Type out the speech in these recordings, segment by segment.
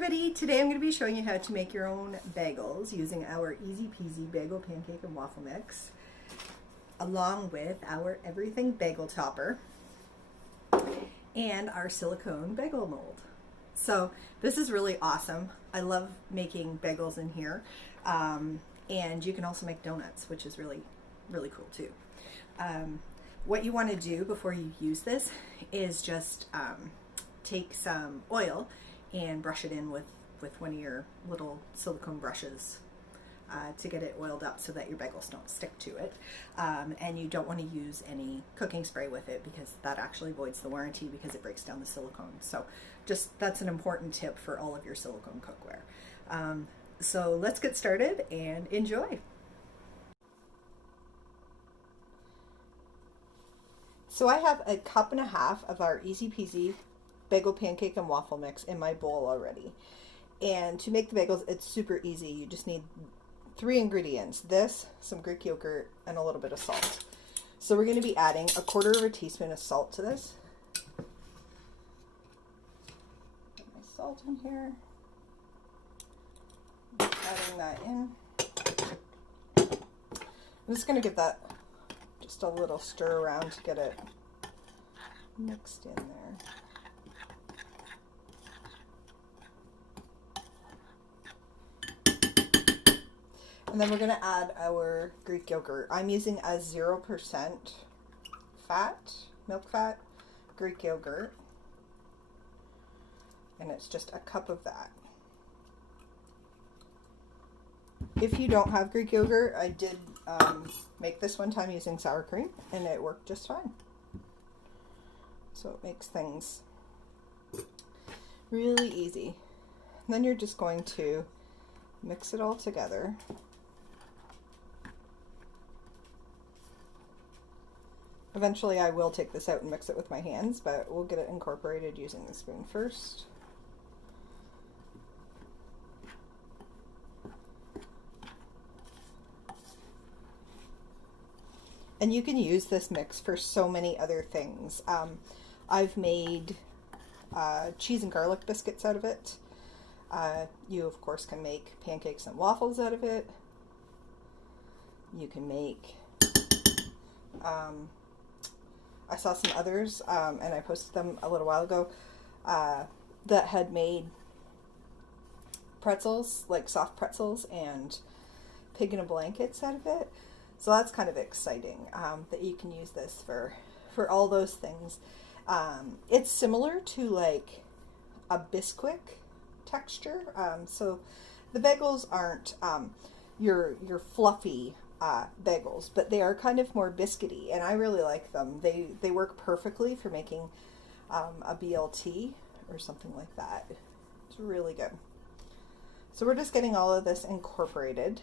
everybody, today I'm going to be showing you how to make your own bagels using our easy peasy bagel pancake and waffle mix along with our everything bagel topper and our silicone bagel mold. So this is really awesome. I love making bagels in here, and you can also make donuts, which is really cool too. What you want to do before you use this is just take some oil and brush it in with one of your little silicone brushes to get it oiled up so that your bagels don't stick to it. And you don't want to use any cooking spray with it because that actually voids the warranty because it breaks down the silicone. So that's an important tip for all of your silicone cookware. So let's get started and enjoy. So I have 1.5 cups of our easy peasy bagel pancake and waffle mix in my bowl already. And to make the bagels, it's super easy. You just need 3 ingredients: this, some Greek yogurt, and a little bit of salt. So we're going to be adding 1/4 teaspoon of salt to this. Get my salt in here. Adding that in. I'm just going to give that just a little stir around to get it mixed in there. And then we're going to add our Greek yogurt. I'm using a 0% fat, milk fat, Greek yogurt. And it's just 1 cup of that. If you don't have Greek yogurt, I did make this one time using sour cream, and it worked just fine. So it makes things really easy. And then you're just going to mix it all together. Eventually I will take this out and mix it with my hands, but we'll get it incorporated using the spoon first. And you can use this mix for so many other things. I've made cheese and garlic biscuits out of it. You of course can make pancakes and waffles out of it. You can make I saw some others, and I posted them a little while ago, that had made pretzels, like soft pretzels, and pig in a blankets out of it. So that's kind of exciting, that you can use this for all those things. It's similar to like a Bisquick texture. So the bagels aren't your fluffy bagels, but they are kind of more biscuity, and I really like them. They work perfectly for making a BLT or something like that. It's really good. So we're just getting all of this incorporated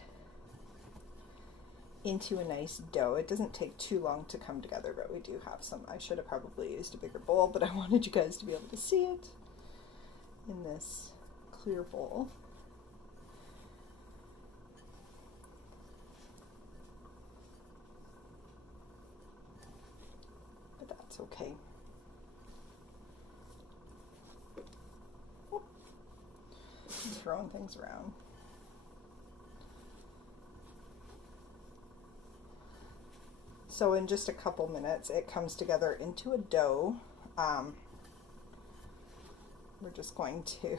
into a nice dough. It doesn't take too long to come together, but we do have some. I should have probably used a bigger bowl, but I wanted you guys to be able to see it in this clear bowl. That's okay. I'm throwing things around. So in just a couple minutes, it comes together into a dough. We're just going to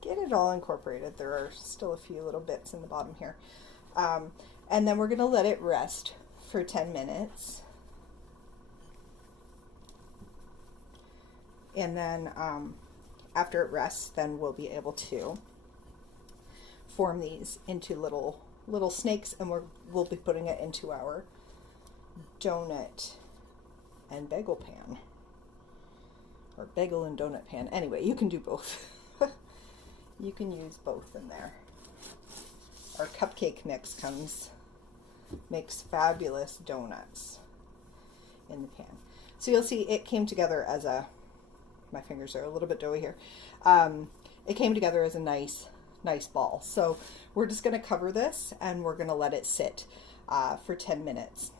get it all incorporated. There are still a few little bits in the bottom here. And then we're going to let it rest for 10 minutes. And then after it rests, then we'll be able to form these into little snakes, and we'll be putting it into our donut and bagel pan, or bagel and donut pan. Anyway, you can do both. You can use both in there. Our cupcake mix makes fabulous donuts in the pan. So you'll see it came together as my fingers are a little bit doughy here. It came together as a nice ball. So we're just going to cover this, and we're going to let it sit for 10 minutes.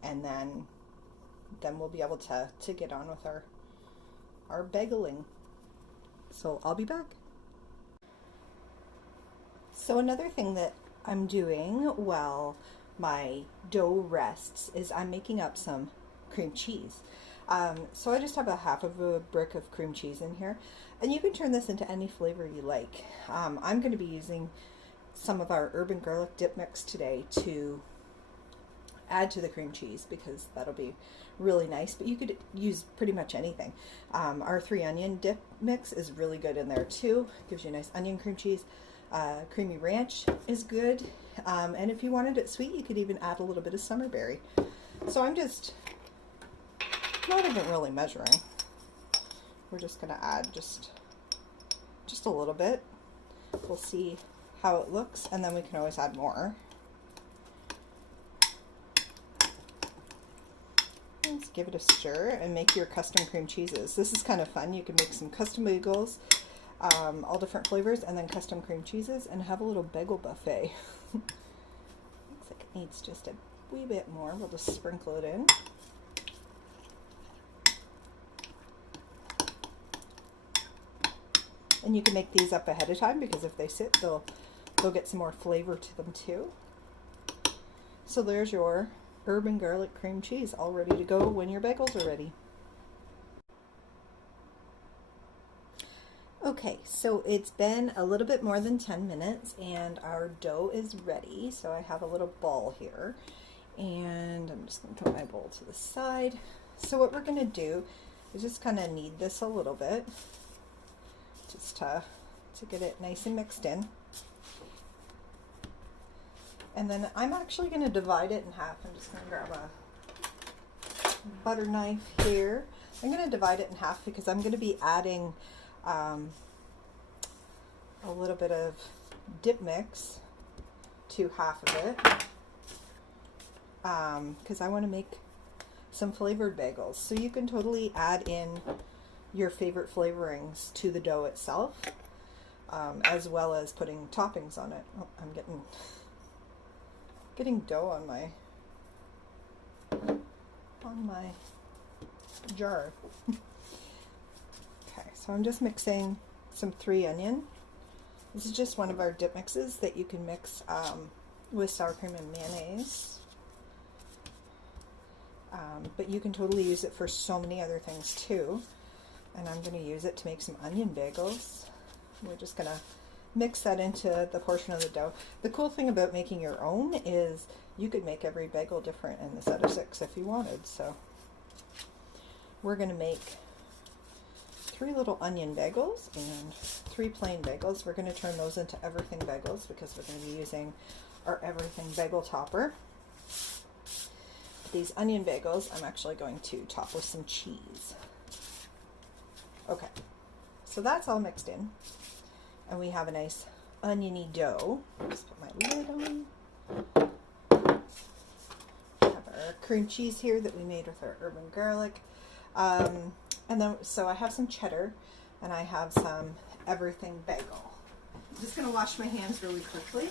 And then we'll be able to get on with our bageling. So I'll be back. So another thing that I'm doing while my dough rests is I'm making up some cream cheese. So I just have a half of a brick of cream cheese in here, and you can turn this into any flavor you like. I'm going to be using some of our herb and garlic dip mix today to add to the cream cheese because that'll be really nice, but you could use pretty much anything. Our 3 onion dip mix is really good in there too. Gives you a nice onion cream cheese. Creamy ranch is good, and if you wanted it sweet, you could even add a little bit of summerberry. So I'm just not even really measuring. We're just going to add just a little bit. We'll see how it looks, and then we can always add more. Let's give it a stir and make your custom cream cheeses. This is kind of fun. You can make some custom bagels, all different flavors, and then custom cream cheeses, and have a little bagel buffet. Looks like it needs just a wee bit more. We'll just sprinkle it in. And you can make these up ahead of time because if they sit, they'll get some more flavor to them too. So there's your herb and garlic cream cheese all ready to go when your bagels are ready. Okay, so it's been a little bit more than 10 minutes and our dough is ready. So I have a little ball here, and I'm just going to put my bowl to the side. So what we're going to do is just kind of knead this a little bit, just to get it nice and mixed in. And then I'm actually going to divide it in half. I'm just going to grab a butter knife here. I'm going to divide it in half because I'm going to be adding a little bit of dip mix to half of it because I want to make some flavored bagels. So you can totally add in your favorite flavorings to the dough itself, as well as putting toppings on it. Oh, I'm getting dough on my jar. Okay, so I'm just mixing some 3 onion. This is just one of our dip mixes that you can mix with sour cream and mayonnaise. But you can totally use it for so many other things too. And I'm going to use it to make some onion bagels. We're just going to mix that into the portion of the dough. The cool thing about making your own is you could make every bagel different in the set of 6 if you wanted. So we're going to make 3 little onion bagels and 3 plain bagels. We're going to turn those into everything bagels because we're going to be using our everything bagel topper. These onion bagels I'm actually going to top with some cheese. Okay, so that's all mixed in, and we have a nice oniony dough. Just put my lid on. We have our cream cheese here that we made with our herb and garlic, and then so I have some cheddar, and I have some everything bagel. I'm just going to wash my hands really quickly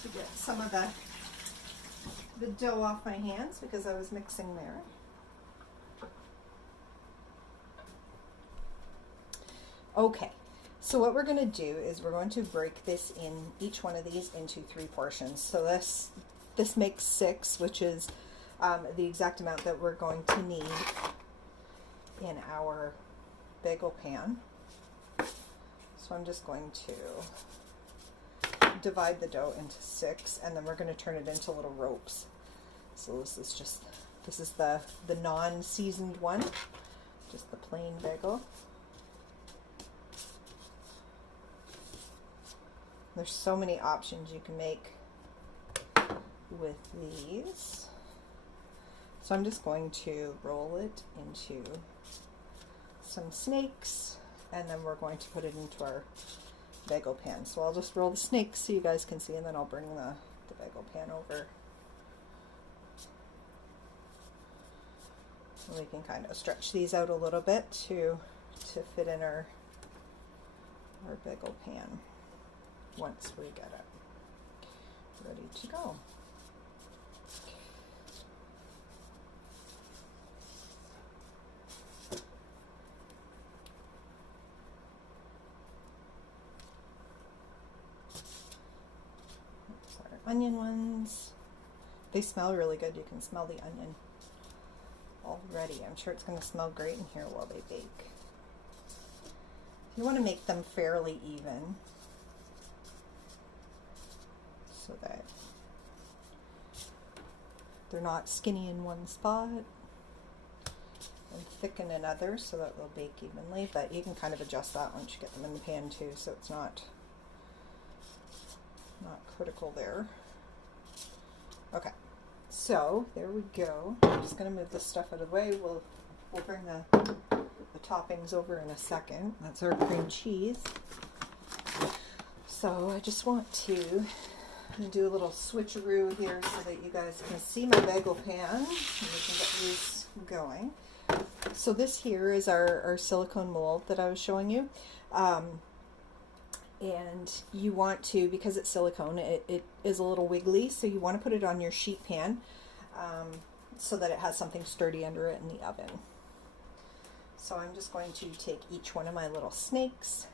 to get some of the dough off my hands because I was mixing there. Okay, so what we're going to do is we're going to break this in, each one of these into 3 portions. So this makes 6, which is the exact amount that we're going to need in our bagel pan. So I'm just going to divide the dough into 6, and then we're going to turn it into little ropes. So this is the non-seasoned one, just the plain bagel. There's so many options you can make with these. So I'm just going to roll it into some snakes, and then we're going to put it into our bagel pan. So I'll just roll the snakes so you guys can see, and then I'll bring the bagel pan over. We can kind of stretch these out a little bit to fit in our bagel pan once we get it ready to go. onion ones. They smell really good. You can smell the onion already. I'm sure it's going to smell great in here while they bake. You want to make them fairly even so that they're not skinny in one spot and thick in another, so that they'll bake evenly. But you can kind of adjust that once you get them in the pan too, so it's not critical there. Okay, so there we go. I'm just going to move this stuff out of the way. We'll bring the toppings over in a second. That's our cream cheese. So I just want to do a little switcheroo here so that you guys can see my bagel pan and we can get these going. So this here is our silicone mold that I was showing you. And you want to, because it's silicone, it is a little wiggly, so you want to put it on your sheet pan so that it has something sturdy under it in the oven. So I'm just going to take each one of my little snakes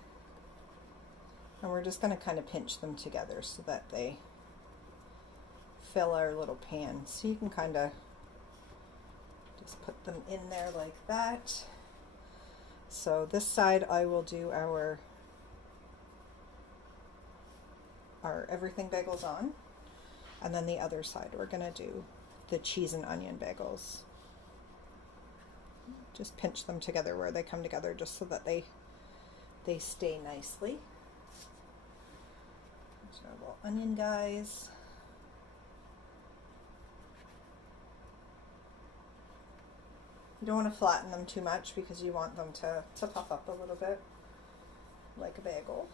and we're just going to kind of pinch them together so that they fill our little pan. So you can kind of just put them in there like that. So this side I will do our everything bagels on, and then the other side we're going to do the cheese and onion bagels. Just pinch them together where they come together just so that they stay nicely. There's our little onion guys. You don't want to flatten them too much because you want them to puff up a little bit like a bagel.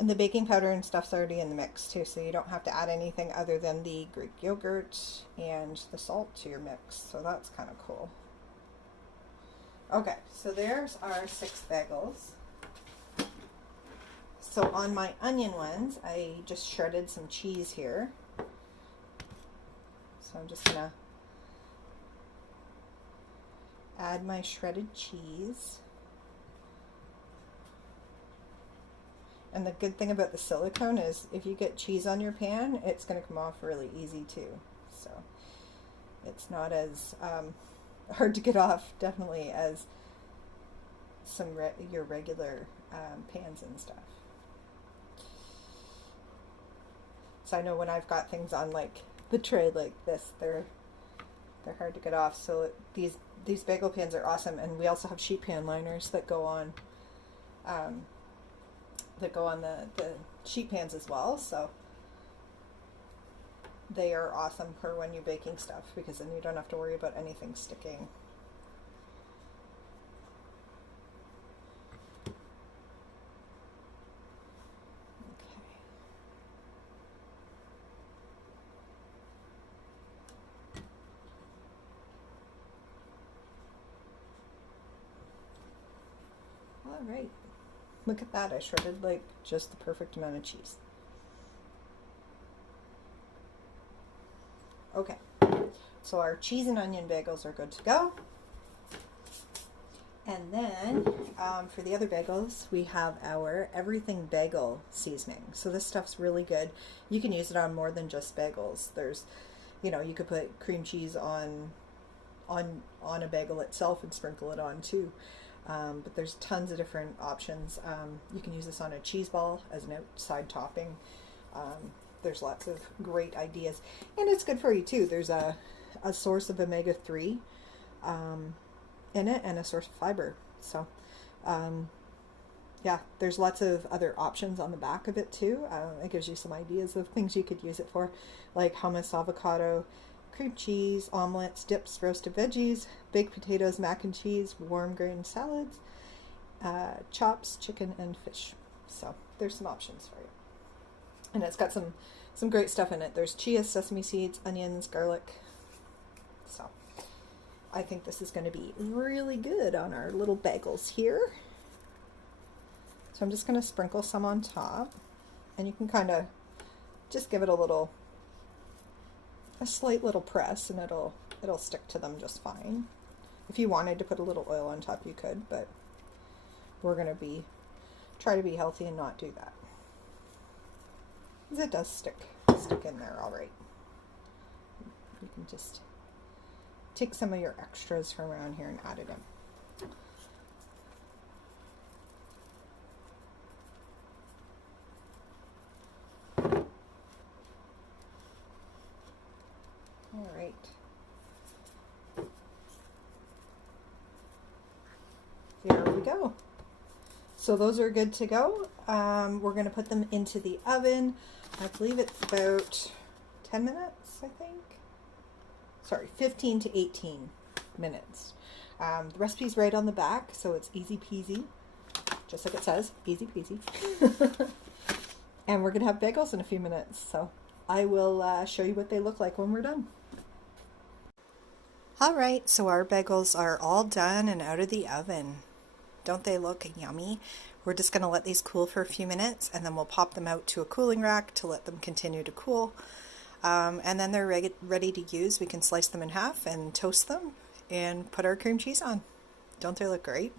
And the baking powder and stuff's already in the mix too, so you don't have to add anything other than the Greek yogurt and the salt to your mix, so that's kind of cool. Okay, so there's our 6 bagels. So on my onion ones, I just shredded some cheese here. So I'm just gonna add my shredded cheese. And the good thing about the silicone is if you get cheese on your pan, it's going to come off really easy too. So it's not as hard to get off, definitely, as some your regular pans and stuff. So I know when I've got things on like the tray like this, they're hard to get off. So these bagel pans are awesome, and we also have sheet pan liners that go on. The sheet pans as well, so they are awesome for when you're baking stuff, because then you don't have to worry about anything sticking. Okay. All right. Look at that, I shredded like just the perfect amount of cheese. Okay, so our cheese and onion bagels are good to go. And then for the other bagels, we have our everything bagel seasoning. So this stuff's really good. You can use it on more than just bagels. There's, you know, you could put cream cheese on a bagel itself and sprinkle it on too. But there's tons of different options. You can use this on a cheese ball as an outside topping. There's lots of great ideas, and it's good for you too. There's a source of omega-3 in it, and a source of fiber. So yeah, there's lots of other options on the back of it too. It gives you some ideas of things you could use it for, like hummus, avocado, cream cheese, omelets, dips, roasted veggies, baked potatoes, mac and cheese, warm grain salads, chops, chicken, and fish. So there's some options for you. And it's got some great stuff in it. There's chia, sesame seeds, onions, garlic. So I think this is going to be really good on our little bagels here. So I'm just going to sprinkle some on top, and you can kind of just give it a slight little press, and it'll it'll stick to them just fine. If you wanted to put a little oil on top, you could, but we're going to try to be healthy and not do that. Because it does stick in there all right. You can just take some of your extras from around here and add it in. All right. There we go. So those are good to go. We're going to put them into the oven. I believe it's about 10 minutes, I think. Sorry, 15 to 18 minutes. The recipe's right on the back, so it's easy peasy. Just like it says, easy peasy. And we're going to have bagels in a few minutes, so I will show you what they look like when we're done. Alright, so our bagels are all done and out of the oven. Don't they look yummy? We're just going to let these cool for a few minutes, and then we'll pop them out to a cooling rack to let them continue to cool. And then they're ready to use. We can slice them in half and toast them and put our cream cheese on. Don't they look great?